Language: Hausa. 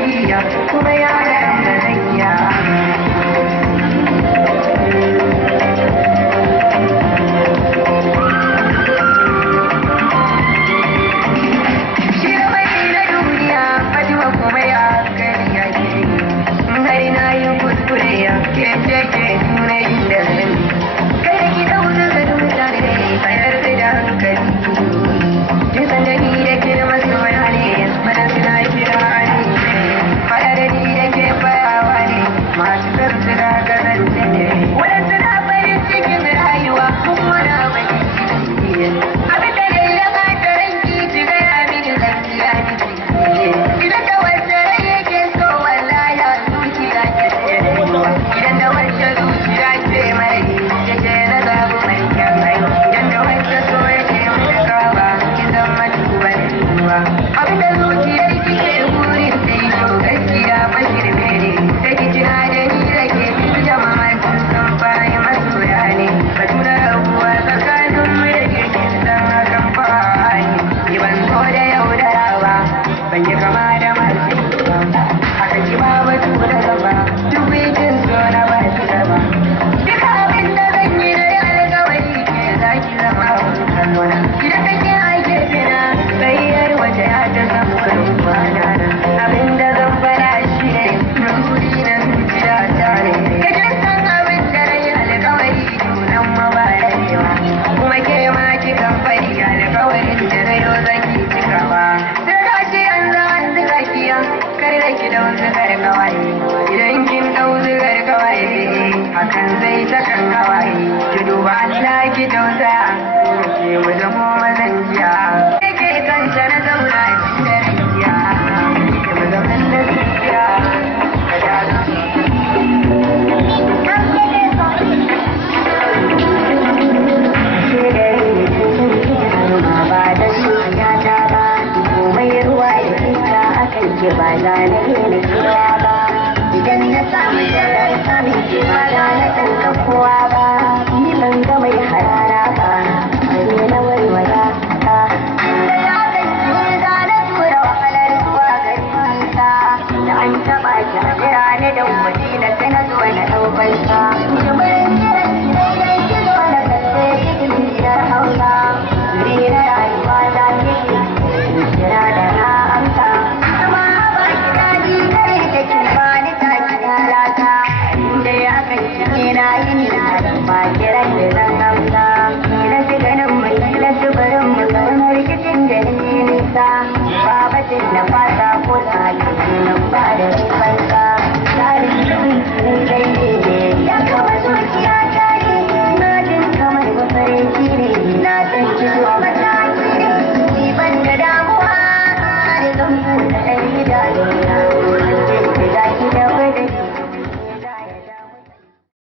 lafiya kuma ya da zayya. Hakan zai sakan hawaye, ki duba Allah ki tausaya, ke mu zamo mazanjiya. Ke kanta na zauna da rakiya, ke mu zaman lafiya. Ba da soya ta ba, komai ruwa da ita akan ke ba za na daina kewa ba. Idan na samu da rai samun ke ba za na ɗan kowa ba.